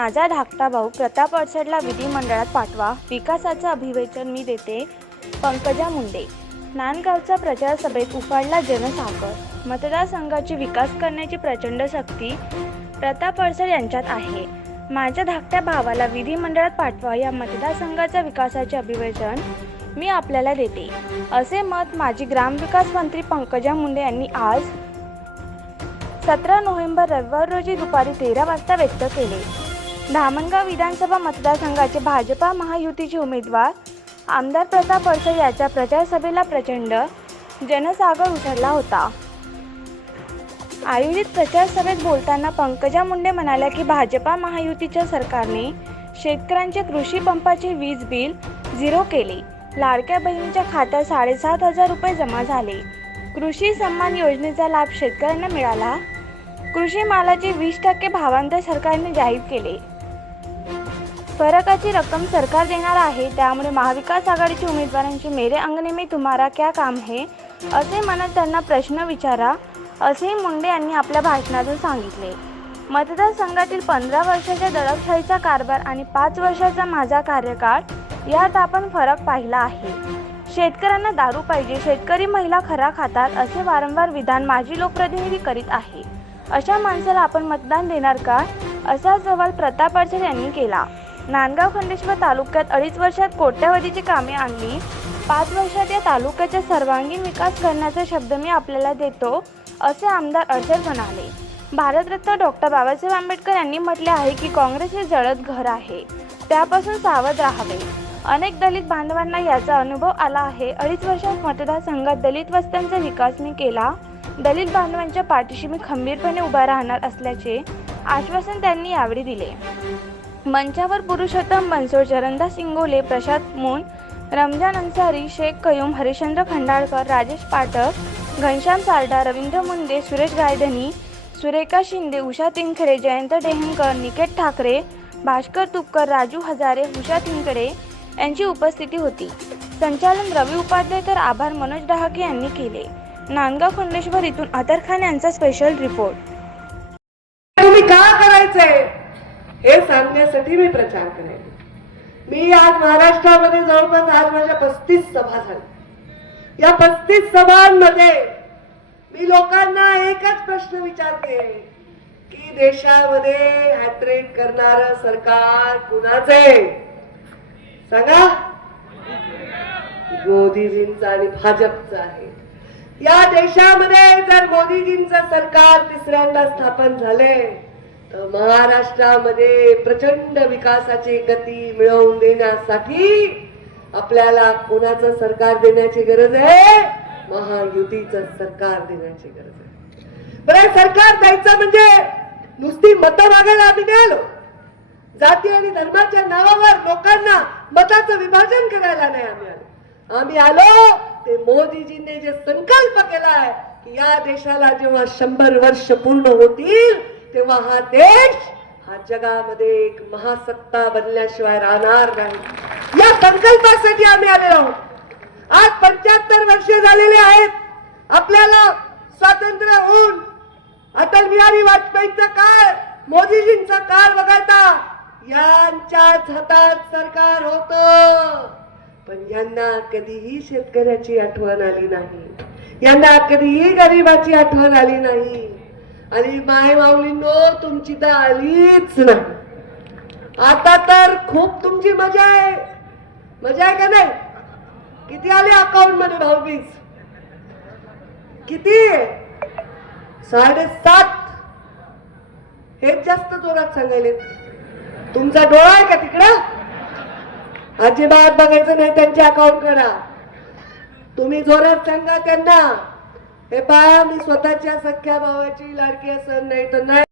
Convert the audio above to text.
माझा धाकटा भाऊ प्रताप अडसडला विधिमंडळात पाठवा. विकासाचं अभिवेचन मी देते. पंकजा मुंडे. नांदगावचा प्रचार सभेत उफाडला जनसागर मतदारसंघाची विकास करण्याची प्रचंड शक्ती प्रताप अडसड यांच्यात आहे. माझ्या धाकट्या भावाला विधिमंडळात पाठवा. या मतदारसंघाच्या विकासाचे अभिवेचन मी आपल्याला देते. असे मत माजी ग्रामविकास मंत्री पंकजा मुंडे यांनी आज सतरा नोव्हेंबर रविवार रोजी दुपारी तेरा वाजता व्यक्त केले. धामणगाव विधानसभा मतदारसंघाचे भाजपा महायुतीचे उमेदवार आमदार प्रताप अडसर याच्या प्रचारसभेला प्रचंड जनसागर उतरला होता. आयोजित प्रचार सभेत बोलताना पंकजा मुंडे म्हणाल्या की भाजपा महायुतीच्या सरकारने शेतकऱ्यांचे कृषी पंपाचे वीज बिल झिरो केले. लाडक्या बहिणीच्या खात्यात साडेसात हजार रुपये जमा झाले. कृषी सन्मान योजनेचा लाभ शेतकऱ्यांना मिळाला. कृषी मालाचे वीस टक्के भावांतर सरकारने जाहीर केले. फरकाची रक्कम सरकार देणार आहे त्यामुळे महाविकास आघाडीच्या उमेदवारांची मेरे अंगणे में तुम्हारा क्या काम है? असे म्हणत त्यांना प्रश्न विचारा. असेही मुंडे यांनी आपल्या भाषणातून सांगितले. मतदारसंघातील पंधरा वर्षाच्या दडपशाहीचा कारभार आणि पाच वर्षाचा माझा कार्यकाळ यात आपण फरक पाहिला आहे. शेतकऱ्यांना दारू पाहिजे शेतकरी महिला खरा खातात असे वारंवार विधान माजी लोकप्रतिनिधी करीत आहे. अशा माणसाला आपण मतदान देणार का? असा सवाल प्रताप अडचण यांनी केला. नांदगाव खंडेश्वर तालुक्यात अडीच वर्षात कोट्यावधीची कामे आणली. पाच वर्षात या तालुक्याचा सर्वांगीण विकास करण्याचा शब्द मी आपल्याला देतो असे आमदार अडचण म्हणाले. भारतरत्न डॉक्टर बाबासाहेब आंबेडकर यांनी म्हटले आहे की काँग्रेस हे जळत घर आहे. त्यापासून सावध राहावे. अनेक दलित बांधवांना याचा अनुभव आला आहे. अडीच वर्षात मतदारसंघात दलित वस्त्यांचा विकास मी केला. दलित बांधवांच्या पाठीशी मी खंबीरपणे उभा राहणार असल्याचे आश्वासन त्यांनी यावेळी दिले. मंचावर पुरुषोत्तम बनसोड चरणदास सिंगोले प्रसाद मून रमजान अन्सारी शेख कयूम हरिश्चंद्र खंडाळकर राजेश पाठक घनश्याम सारडा रवींद्र मुंडे सुरेश गायधनी सुरेखा शिंदे उषा तिंखरे जयंत डेहनकर निकेत ठाकरे भास्कर तुपकर राजू हजारे उषा तिंकडे यांची उपस्थिती होती. संचालन रवी उपाध्याय तर आभार मनोज डहाके यांनी केले. नांदगाव खंडेश्वर इथून अतर खान यांचा स्पेशल रिपोर्ट तुम्ही का करायचंय? हे सांगण्यासाठी मी प्रचार करेन. मी आज महाराष्ट्रामध्ये जवळपास आज माझ्या पस्तीस सभा झाल्या. या पस्तीस सभांमध्ये मी लोकांना एकच प्रश्न विचारते की देशामध्ये हॅट्रिक करणार सरकार कुणाचे आहे? सांगा. मोदीजींचं आणि भाजपचं आहे. या देशामध्ये जर मोदीजींचं सरकार तिसऱ्यांदा स्थापन झाले महाराष्ट्रामध्ये प्रचंड विकासाची गती मिळवून देण्यासाठी आपल्याला कोणाचं सरकार देण्याची गरज आहे? महायुतीचं सरकार देण्याची गरज आहे. बरं सरकार द्यायचं म्हणजे नुसती मतं मागायला आम्ही मिळालो. जाती आणि धर्माच्या नावावर लोकांना मताचं विभाजन करायला नाही आम्ही आलो. आम्ही आलो ते मोदीजींनी जे संकल्प केलाय की या देशाला जेव्हा शंभर वर्ष पूर्ण होतील तेव्हा हा देश हा जगामध्ये एक महासत्ता बनल्याशिवाय राहणार नाही. या संकल्पासाठी आम्ही आलेलो आहोत. आज पंच्याहत्तर वर्षे झालेले आहेत. आपल्याला स्वातंत्र्य होऊन अटल बिहारी वाजपेयीचा काळ मोदीजींचा काळ वगळता यांच्याच हातात सरकार होत. पण यांना कधीही शेतकऱ्याची आठवण आली नाही. यांना कधीही गरिबाची आठवण आली नाही. आणि माय माऊलींनो तुमची तर आलीच नाही. आता तर खूप तुमची मजा आहे. मजा आहे का नाही? किती आली अकाउंटमध्ये भाऊबीज? किती? साडेसात. हेच जास्त जोरात सांगायले तुमचा डोळा आहे का तिकडं? अजिबात बघायचं नाही त्यांचे अकाउंट करा तुम्ही जोरात सांगा त्यांना. हे पहा मी स्वतःच्या सख्या भावाची लाडकी असं नाही तर नाही.